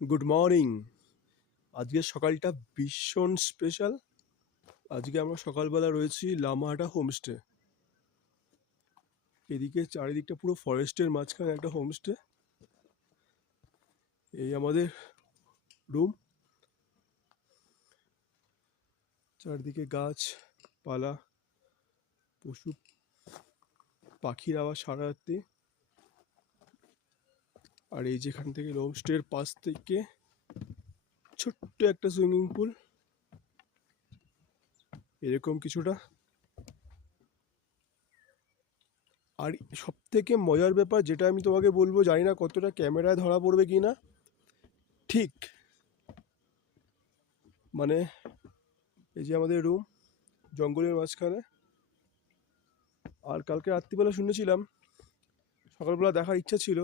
Good morning. আজকের সকালটা ভীষণ স্পেশাল। আজকে আমরা সকালবেলা রয়েছি লামাহাটা হোমস্টে। এদিকে চারিদিকটা পুরো ফরেস্টের মাঝখানে একটা হোমস্টে। এই আমাদের রুম, চারদিকে গাছ পালা, পশু পাখির আওয়াজ সারা রাত্রি। আর এই যেখান থেকে হোমস্টের পাশ থেকে ছোট্ট একটা সুইমিং পুল, এরকম কিছুটা। আর সব থেকে মজার ব্যাপার যেটা আমি তোমাকে বলবো, জানি না কতটা ক্যামেরায় ধরা পড়বে কি না, ঠিক মানে এই যে আমাদের রুম জঙ্গলের মাঝখানে। আর কালকে রাত্রিবেলা শুনেছিলাম, সকালবেলা দেখার ইচ্ছা ছিল,